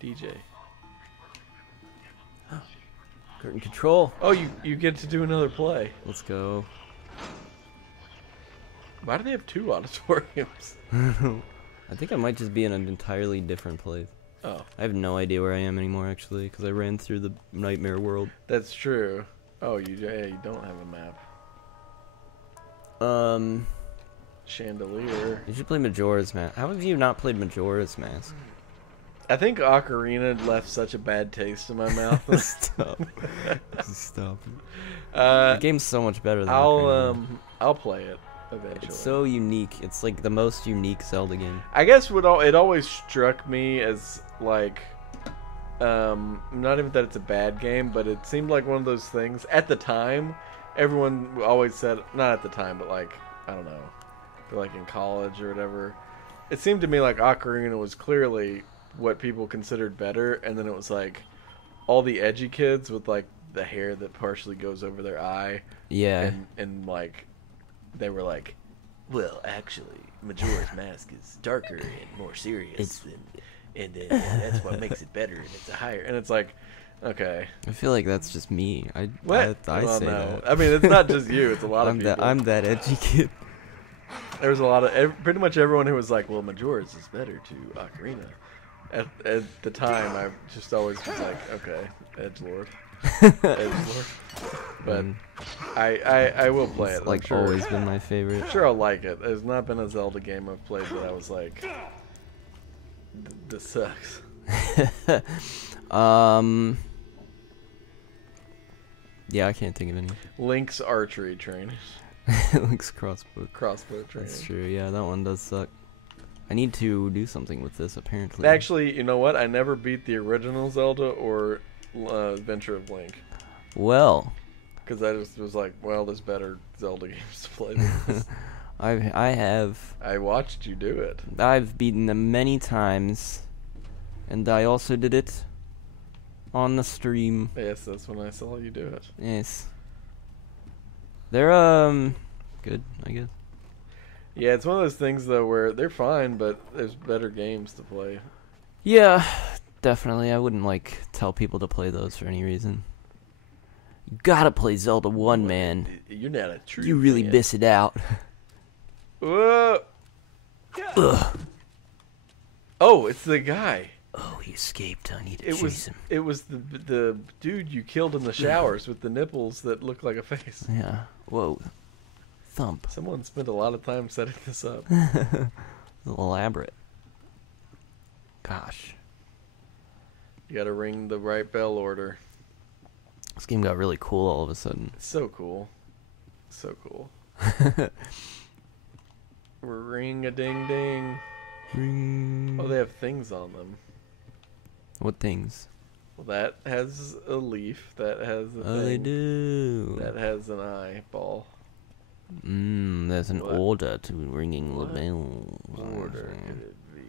DJ. Curtain control. Oh, you get to do another play. Let's go. Why do they have 2 auditoriums? I think I might just be in an entirely different place. Oh. I have no idea where I am anymore, actually, because I ran through the nightmare world. That's true. Oh, you don't have a map. Chandelier. You should play Majora's Mask. How have you not played Majora's Mask? I think Ocarina left such a bad taste in my mouth. Stop. Stop. The game's so much better than Ocarina. I'll play it eventually. It's so unique. It's like the most unique Zelda game. I guess it always struck me as like, not even that it's a bad game, but it seemed like one of those things at the time. Everyone always said, not at the time, but like, I don't know, but like in college or whatever. It seemed to me like Ocarina was clearly what people considered better, and then it was like all the edgy kids with like the hair that partially goes over their eye. Yeah. And like they were like, well, actually, Majora's Mask is darker and more serious, and that's what makes it better, and it's a higher. And it's like, okay. I feel like that's just me. I well, say no. that. I mean, it's not just you. It's a lot of people. I'm that edgy kid. There was a lot of pretty much everyone who was like, well, Majora's is better to Ocarina. At the time, I just always was like, okay, edgelord. Edgelord. But I will play it. It's like sure. always been my favorite. I'm sure I'll like it. There's not been a Zelda game I've played that I was like, this sucks. Yeah, I can't think of any. Link's archery training. Link's crossbow training. That's true. Yeah, that one does suck. I need to do something with this, apparently. Actually, you know what? I never beat the original Zelda or Adventure of Link. Well. Because I just was like, well, there's better Zelda games to play than this. I have. I watched you do it. I've beaten them many times. And I also did it on the stream. Yes, that's when I saw you do it. Yes. They're, good, I guess. Yeah, it's one of those things, though, where they're fine, but there's better games to play. Yeah, definitely. I wouldn't, like, tell people to play those for any reason. You gotta play Zelda 1, man. You're not a true You really fan. miss it out. Whoa! Ugh. Oh, it's the guy. Oh, he escaped. I need to chase him. It was the dude you killed in the showers with the nipples that look like a face. Yeah. Whoa. Thump. Someone spent a lot of time setting this up. Elaborate. Gosh. You gotta ring the right bell order. This game got really cool all of a sudden. It's so cool. So cool. Ring-a-ding-ding. Ring. Oh, they have things on them. What things? Well, that has a leaf. That has a thing. They do. That has an eyeball. There's an What? order to ringing the What bells. order could it be?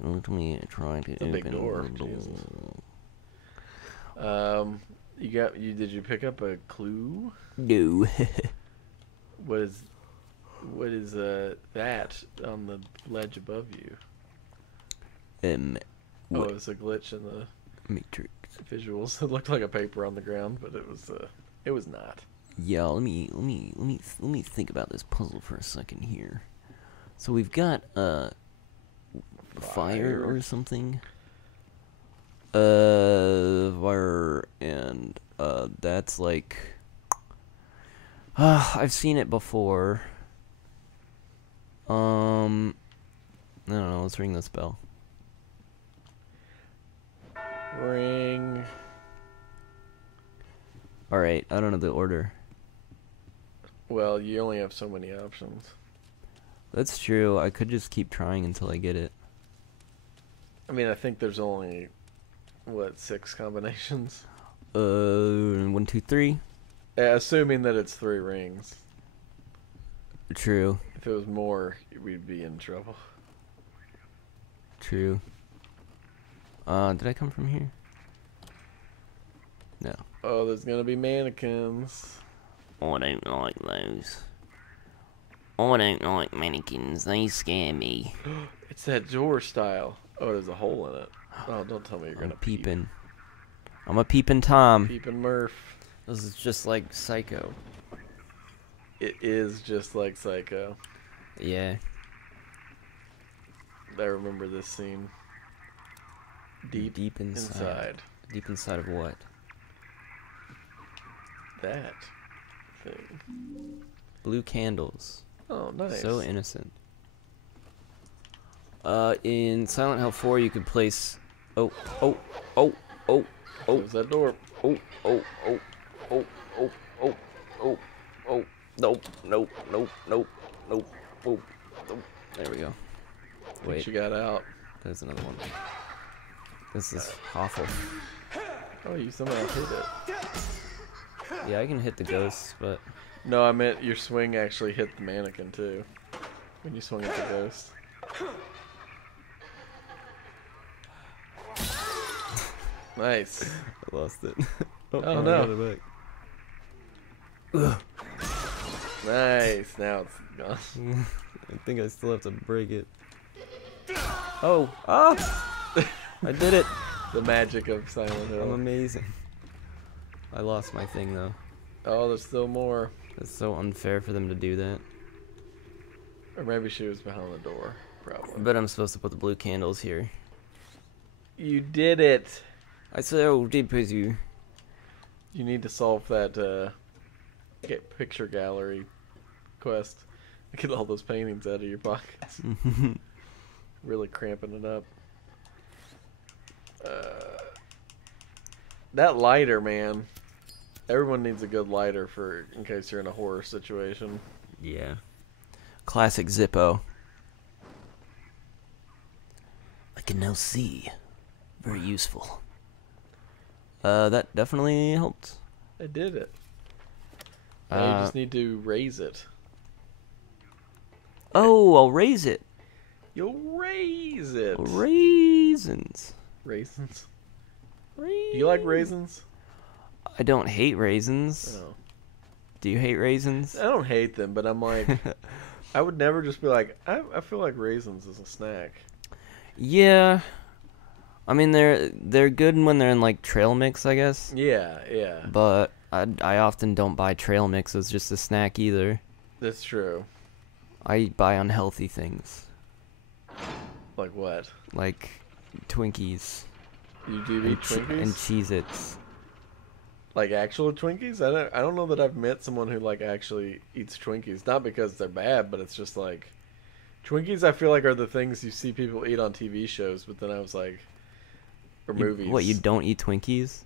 Let me try to It's a open big door. the Jesus. door. Did you pick up a clue? No. What is that on the ledge above you? Oh, What? it was a glitch in the Matrix. visuals. It looked like a paper on the ground, but it was not. Yeah, let me think about this puzzle for a second here. So we've got fire or something. Fire and that's like I've seen it before. I don't know, let's ring this bell. Ring. Alright, I don't know the order. Well, you only have so many options. That's true. I could just keep trying until I get it. I mean, I think there's only, what, 6 combinations? 1, 2, 3. Assuming that it's 3 rings. True. If it was more, we'd be in trouble. True. Did I come from here? No. Oh, there's gonna be mannequins. I don't like those. I don't like mannequins. They scare me. It's that door style. Oh, there's a hole in it. Oh, don't tell me you're gonna peeping. I'm a peeping Tom. Peeping Murph. This is just like Psycho. It is just like Psycho. Yeah. I remember this scene. Deep inside. Deep inside of what? That thing. Blue candles. Oh, nice. So innocent. In Silent Hill 4, you could place. Oh. Close that door. Oh. Nope. There we go. What you got out? There's another one. This is awful. Oh, you somehow hit it. Yeah, I can hit the ghosts, but... No, I meant your swing actually hit the mannequin, too. When you swung at the ghost. Nice. I lost it. Oh no. I got it back. Nice. Now it's gone. I think I still have to break it. Oh! Ah! I did it! The magic of Silent Hill. I'm amazing. I lost my thing, though. Oh, there's still more. It's so unfair for them to do that. Or maybe she was behind the door. Probably. I bet I'm supposed to put the blue candles here. You did it. I so deep as you. You need to solve that get picture gallery quest. Get all those paintings out of your pockets. Really cramping it up. That lighter, man. Everyone needs a good lighter for in case you're in a horror situation. Yeah. Classic Zippo. I can now see. Very useful. That definitely helped. I did it. Now you just need to raise it. Oh, I'll raise it. You'll raise it. Raisins. Raisins. Do you like raisins? I don't hate raisins. No. Do you hate raisins? I don't hate them, but I'm like, I would never just be like, I feel like raisins is a snack. Yeah. I mean, they're good when they're in, like, trail mix, I guess. Yeah, yeah. But I often don't buy trail mix as just a snack either. That's true. I buy unhealthy things. Like what? Like Twinkies. You do eat Twinkies? And Cheez-Its. Like actual Twinkies? I don't know that I've met someone who like actually eats Twinkies. Not because they're bad, but it's just like Twinkies I feel like are the things you see people eat on TV shows, but then I was like or movies. What, you don't eat Twinkies?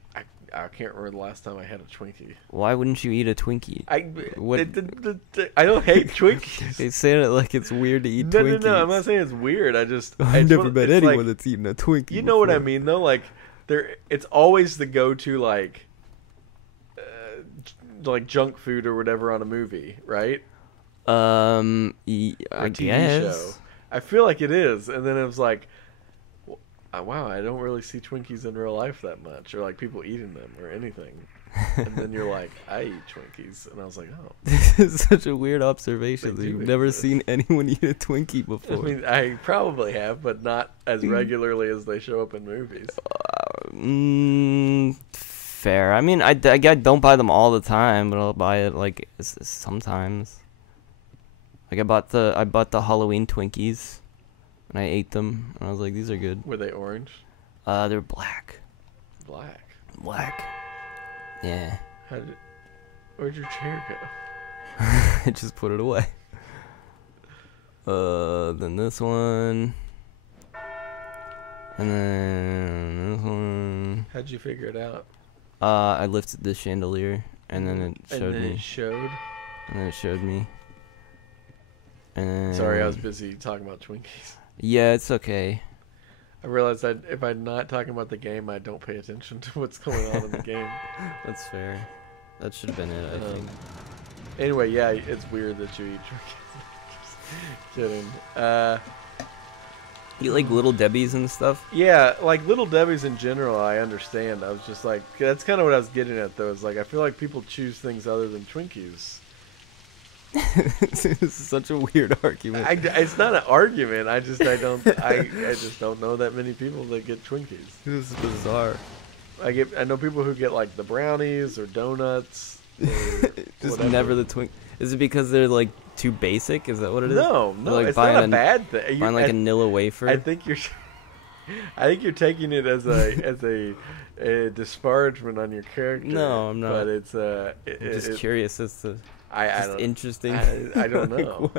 I can't remember the last time I had a Twinkie. Why wouldn't you eat a Twinkie? I don't hate Twinkies. They say it like it's weird to eat Twinkies. No, I'm not saying it's weird. I've never met anyone that's eaten a Twinkie. You know what I mean, though? Like, it's always the go-to, like junk food or whatever on a movie, right? I TV guess. Show. I feel like it is, and then it was like, wow, I don't really see Twinkies in real life that much, or like people eating them or anything. And then you're like, I eat Twinkies, and I was like, oh, this is such a weird observation. They You've do never exist. seen anyone eat a Twinkie before. I mean, I probably have, but not as regularly as they show up in movies. Fair. I mean, I don't buy them all the time, but I'll buy it like sometimes. Like I bought the Halloween Twinkies, and I ate them, and I was like, these are good. Were they orange? They're black. Black. Yeah. Where'd your chair go? I just put it away. Then this one. And then this one. How'd you figure it out? I lifted the chandelier, and then it showed and then me. It showed? And then it showed me. And Sorry, I was busy talking about Twinkies. Yeah, it's okay. I realized that if I'm not talking about the game, I don't pay attention to what's going on in the game. That's fair. That should have been it, I think. Anyway, yeah, it's weird that you eat Twinkies. Kidding. You like Little Debbie's and stuff? Yeah, like Little Debbie's in general, I understand. I was just like, that's kind of what I was getting at, though. Is like, I feel like people choose things other than Twinkies. This is such a weird argument. It's not an argument. I just don't know that many people that get Twinkies. This is bizarre. I know people who get like the brownies or donuts. Or Just whatever. never the twink. Is it because they're like too basic? Is that what it is? No, Like it's not a bad thing. Buying like a Nilla wafer. I think you're taking it as a disparagement on your character. No, I'm not. But it's I'm just curious as to. I don't, Interesting. I don't know.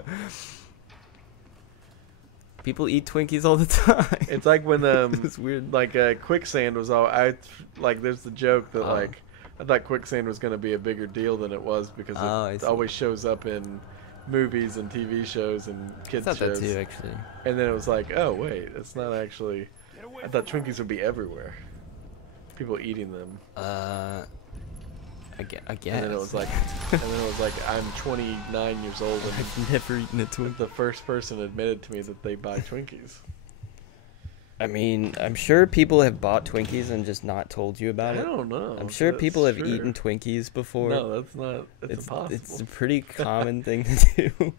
People eat Twinkies all the time. It's like when It's weird. like quicksand was all there's the joke that like I thought quicksand was going to be a bigger deal than it was because it always shows up in movies and TV shows and kids I thought shows. that too, actually. And then it was like, oh wait, it's not actually. I thought Twinkies would be everywhere. People eating them. I guess. And then it was like, I'm 29 years old and I've never eaten a Twinkie. the first person admitted to me that they buy Twinkies. I mean, I'm sure people have bought Twinkies and just not told you about I it. don't know. I'm sure That's people have true. eaten Twinkies before. No, that's not. It's impossible. It's a pretty common thing to do.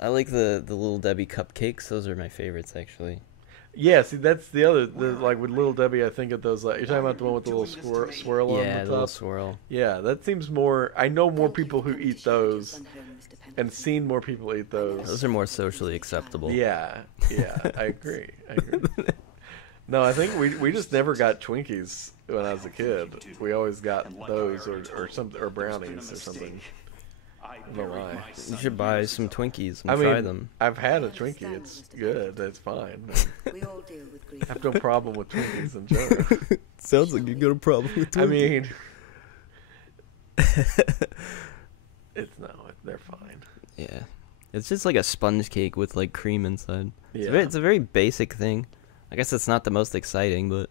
I like the Little Debbie cupcakes. Those are my favorites, actually. Yeah, see, that's the other. Like with Little Debbie, I think of those. Like, you're talking about the one with the little swirl on the Yeah, top. the little swirl. Yeah, that seems more. I know more people who eat those, and seen more people eat those. Those are more socially acceptable. Yeah, I agree. No, I think we just never got Twinkies when I was a kid. We always got those or brownies or something. I don't know why. You should buy some Twinkies and I try mean, them. I've had a Twinkie. It's good. It's fine. I have no problem with Twinkies in general. Sounds like you got a problem with Twinkies. I mean, they're fine. Yeah. It's just like a sponge cake with like cream inside. Yeah. It's a very basic thing. I guess it's not the most exciting, but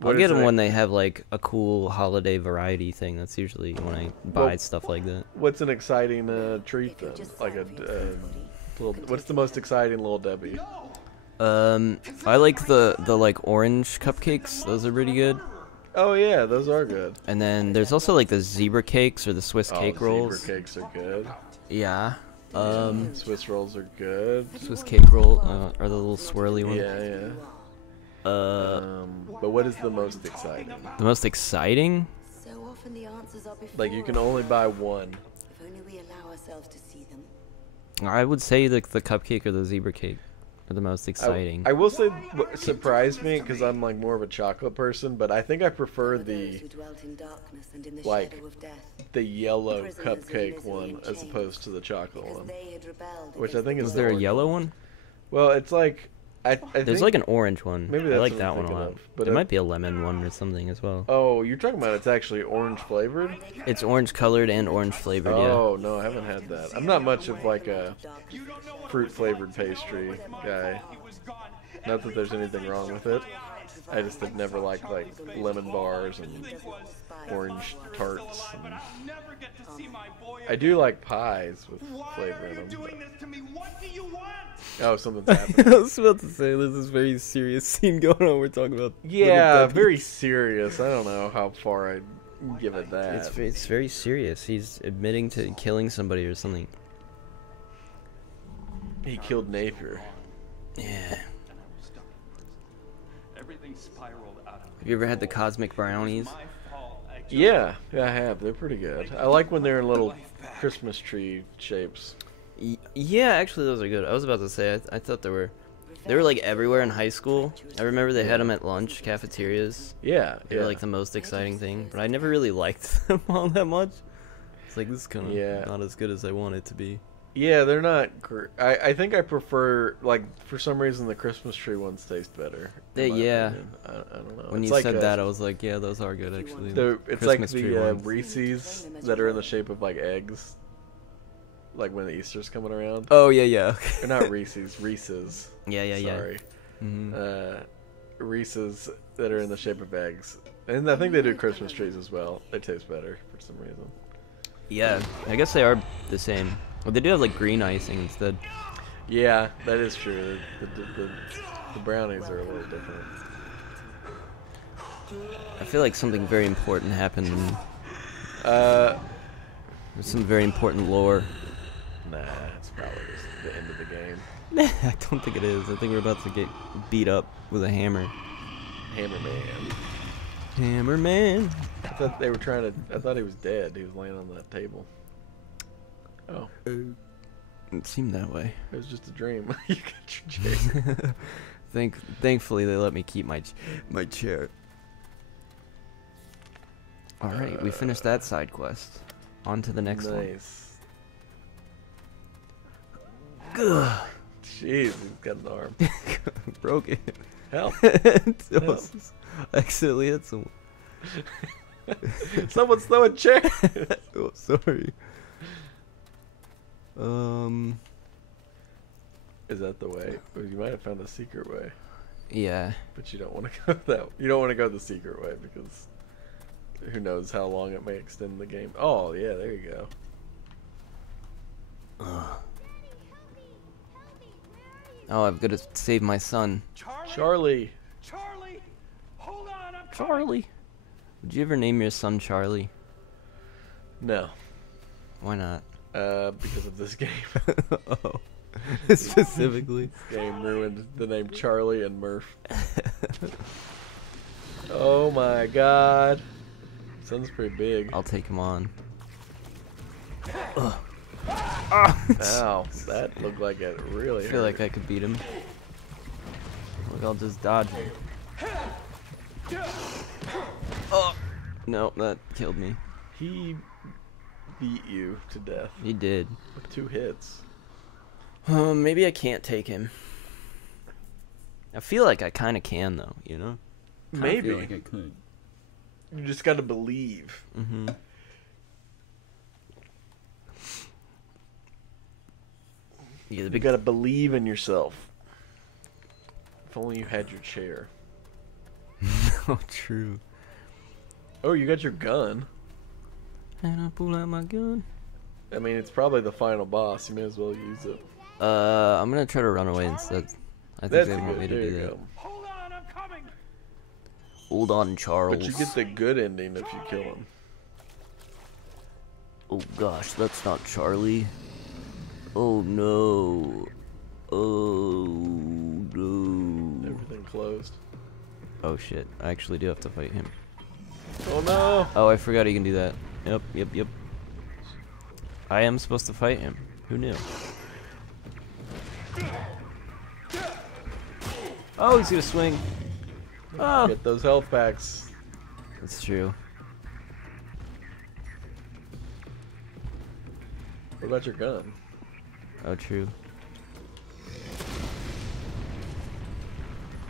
I'll What get is them it? when they have like a cool holiday variety thing. That's usually when I buy stuff like that. What's an exciting treat then? Like what's the most exciting Little Debbie? I like the like orange cupcakes. Those are pretty good. Oh yeah, those are good. And then there's also like the zebra cakes or the Swiss cake rolls. Zebra cakes are good. Yeah. Swiss rolls are good. Swiss cake roll are the little swirly ones. Yeah. But what is the most exciting? The most exciting? So often the answers are before. Like you can only buy one. If only we allow ourselves to see them. I would say the cupcake or the zebra cake are the most exciting. I will say what surprised me because I'm like more of a chocolate person, but I think I prefer the like the yellow cupcake one as opposed to the chocolate one, which I think is Is there a yellow one? Well, it's like I There's think, like an orange one. maybe I that's like what that I'm one a thinking lot. of, but There might be a lemon one or something as well. Oh, you're talking about it's actually orange flavored? It's orange colored and orange flavored, yeah. Oh no, I haven't had that. I'm not much of like a fruit flavored pastry guy. Not that there's anything wrong with it. I just have never liked like lemon bars and orange tarts. And I do like pies with flavor in them. Oh, something's happening. I was about to say, there's this very serious scene going on. We're talking about. Yeah, Little Debbie. very serious. I don't know how far I'd give it that. It's very serious. He's admitting to killing somebody or something. He killed Napier. Yeah. Have you ever had the cosmic brownies? Yeah, I have. They're pretty good. I like when they're in little Christmas tree shapes. Yeah, actually, those are good. I was about to say, I thought they were like everywhere in high school. I remember they had them at lunch cafeterias. Yeah, They were like the most exciting thing, but I never really liked them all that much. It's like, this is kind of not as good as I want it to be. Yeah, they're not. I think I prefer, like, for some reason the Christmas tree ones taste better. Yeah. I don't know. When It's you like said that, I was like, yeah, those are good actually. the it's Christmas like tree the ones. Reese's that are in the shape of like eggs. Like when the Easter's coming around. Oh yeah. They're not Reese's. Reese's. Yeah. Sorry. Mm-hmm. Reese's that are in the shape of eggs, and I think they do Christmas trees as well. They taste better for some reason. Yeah, I guess they are the same. Well, they do have like green icing instead. Yeah, that is true. The brownies are a little different. I feel like something very important happened. There's some very important lore. Nah, it's probably just the end of the game. I don't think it is. I think we're about to get beat up with a hammer. Hammerman. Hammerman. I thought they were trying to. I thought he was dead. He was laying on that table. Oh. It seemed that way. It was just a dream. You got your chair. Thankfully, they let me keep my chair. All right, we finished that side quest. On to the next one. Nice. Jeez, he's got an arm. Broke it. Help. Help. Accidentally hit someone. Someone's throwing chair. Oh, sorry. Is that the way? Or you might have found a secret way. Yeah. But you don't want to go that. You don't want to go the secret way because who knows how long it may extend the game. Oh yeah, there you go. Oh, I've got to save my son. Charlie. Charlie, hold on, I'm coming. Charlie. Would you ever name your son Charlie? No. Why not? Because of this game. Oh. Specifically. This game ruined the name Charlie and Murph. Oh my god. Son's pretty big. I'll take him on. Ow, that looked like it really I feel hurt. like I could beat him. Look, I'll just dodge him. Oh! No, that killed me. He beat you to death He did. with 2 hits. Maybe I can't take him. I feel like I kind of can, though, you know? Maybe. feel like I could. You just gotta believe. Mm-hmm. Yeah, the You big gotta believe in yourself. If only you had your chair. Oh, true. Oh, you got your gun. And I pull out my gun. I mean, it's probably the final boss. You may as well use it. I'm gonna try to run away instead. I think That's they want me good. to There do you that. go. Hold on, I'm coming. Hold on, Charles. But you get the good ending if you kill him. Oh gosh, that's not Charlie. Oh no. Oh no. Everything closed. Oh shit, I actually do have to fight him. Oh no! Oh, I forgot he can do that. Yep. I am supposed to fight him. Who knew? Oh, he's gonna swing. Oh, Get those health packs. that's true. What about your gun? Oh, true.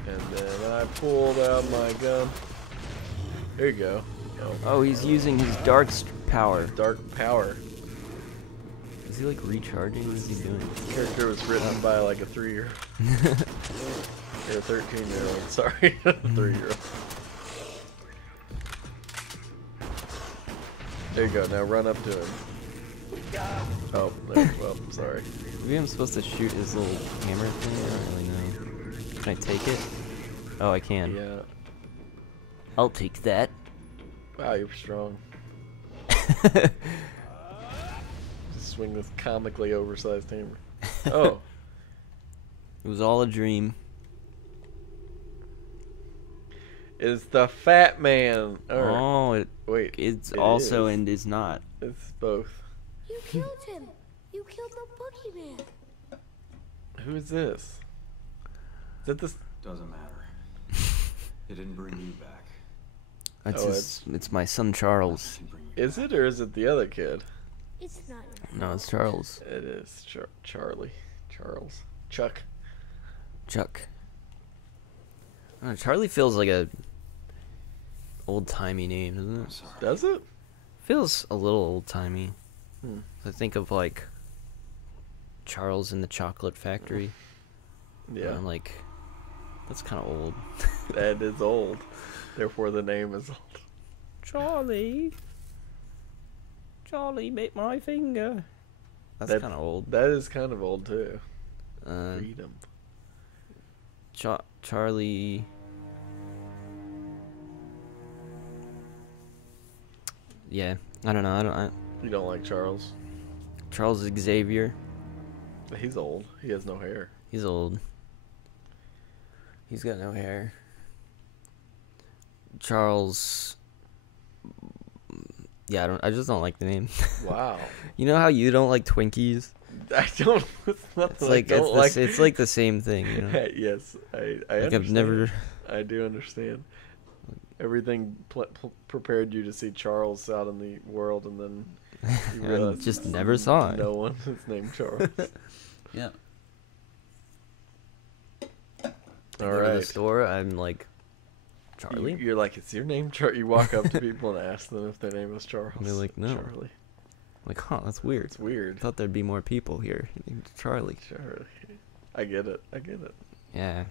And then I pulled out my gun. There you go. Oh, he's using his dark power. Dark power. Is he like recharging? What is he doing? The character was written by like a 3-year or a 13-year-old. Sorry, a 3-year-old. There you go. Now run up to him. Oh, there, well, sorry. Maybe I'm supposed to shoot his little hammer thing? I don't really know. Can I take it? Oh, I can. Yeah. I'll take that. Wow, you're strong. Just swing this comically oversized hammer. Oh. It was all a dream. It's the fat man. Or, Oh, wait. it's it also is. and is not. It's both. You killed him. You killed the boogeyman. Who is this? Is that this? Doesn't matter. It didn't bring you back. That's Oh, it's my son Charles. It bring you Is it or is it the other kid? It's not. No, it's Charles. It is Charlie. Charles. Chuck. Chuck. I don't know, Charlie feels like a old-timey name, doesn't it? Sorry. Does it? Feels a little old-timey. Hmm. I think of like Charles in the Chocolate Factory. And Yeah. I'm like, that's kind of old. That is old. Therefore, the name is old. Charlie bit my finger. That's That- kind of old. That is kind of old too. Uh, Freedom. Charlie. Yeah, I don't know. You don't like Charles? Charles Xavier. He's old. He has no hair. He's old. He's got no hair. Charles. Yeah, I just don't like the name. Wow. You know how you don't like Twinkies? I don't. It's not It's that like I don't like. it's like the same thing, you know. Yes, I Like understand. I've never. I do understand. Everything prepared you to see Charles out in the world, and then you I realized just never saw it. no one is named Charles. Yeah. All Go to the right. store. I'm like, Charlie. You're like, it's your name, Charlie. You walk up to people and ask them if their name was Charles. And they're like, no. Charlie. Like, huh? That's weird. It's weird. I thought there'd be more people here named Charlie. Charlie. I get it. I get it. Yeah.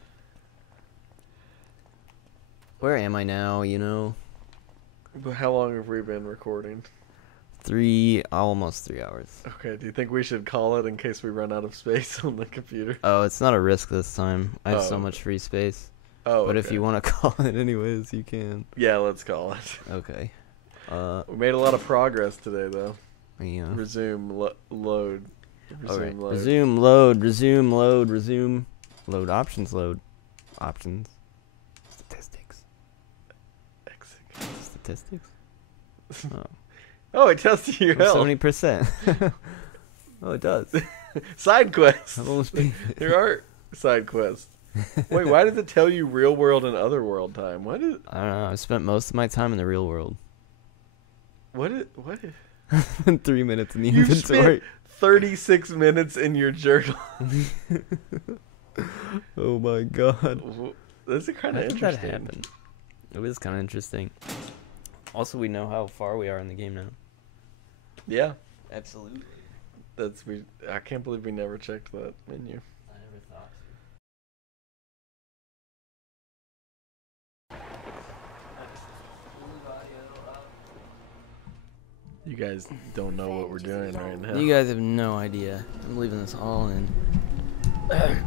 Where am I now? You know, But how long have we been recording? almost 3 hours. Okay. Do you think we should call it in case we run out of space on the computer? Oh, it's not a risk this time. I have so Oh. much free space. Oh. But if okay. you want to call it anyways, you can. Yeah, let's call it. Okay. We made a lot of progress today, though. Yeah. Resume load. All right. Resume load. Resume load. Resume load. Resume load. Options load. Options. Statistics. Exit. Statistics. Oh. Oh, it tells you your health. 70%. Oh, it does. Side quests. I've almost beat it. There are side quests. Wait, why does it tell you real world and other world time? What is? I don't know. I spent most of my time in the real world. What is? What is? 3 minutes in the You inventory. spent 36 minutes in your journal. Oh my god. This is kind How of did that interesting. happen? It is kind of interesting. Also, we know how far we are in the game now. Yeah, Absolutely. I can't believe we never checked that menu. I never thought You guys don't know what we're doing right now. to. You guys have no idea. I'm leaving this all in. I'm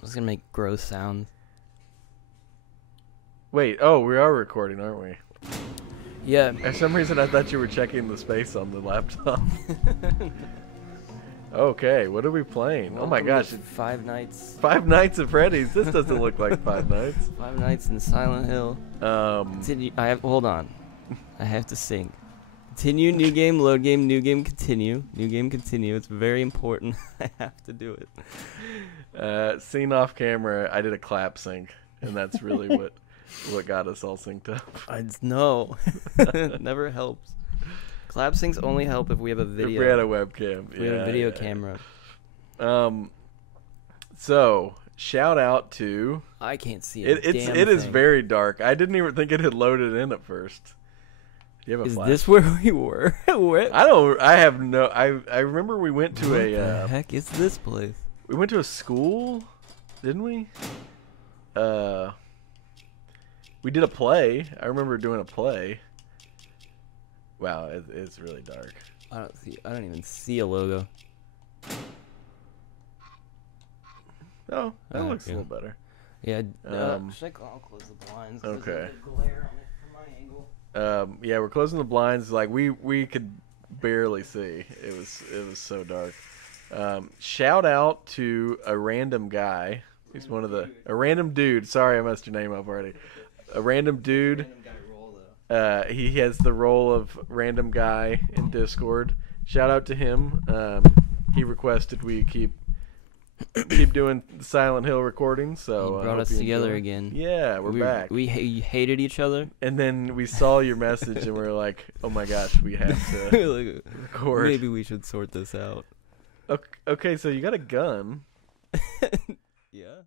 just gonna make gross sounds. Wait, oh, we are recording, aren't we? Yeah. For some reason, I thought you were checking the space on the laptop. Okay, what are we playing? Oh my Welcome gosh, to Five Nights. Five Nights at Freddy's. This doesn't look like Five Nights. Five Nights in Silent Hill. Continue. Hold on. I have to sing. Continue, new game, load game, new game, continue. New game, continue. It's very important. I have to do it. Seen off camera, I did a clap sync, and that's really what got us all synced up. No. It never helps. Clap syncs only help if we have a video. If we had a webcam. If we have a video camera. So shout out to I can't see it. It is thing. very dark. I didn't even think it had loaded in at first. Do you have a Is flash? this where we were? What? I don't. I have no. I remember we went to What a. the heck is this place? We went to a school, didn't we? We did a play. I remember doing a play. Wow, it's really dark. I don't even see a logo. Oh, that looks okay. a little better. Yeah. I'll close the blinds. 'cause Okay. there's a glare on it from my angle. Yeah, we're closing the blinds. Like we could barely see. It was so dark. Shout out to a random guy. He's a random dude. Sorry, I messed your name up already. A random dude. He has the role of random guy in Discord. Shout out to him. He requested we keep doing the Silent Hill recordings. So He brought us together again. Yeah, we're back. We hated each other. And then we saw your message and we were like, "Oh my gosh, we have to Like, record." maybe we should sort this out. Okay, so you got a gun. Yeah.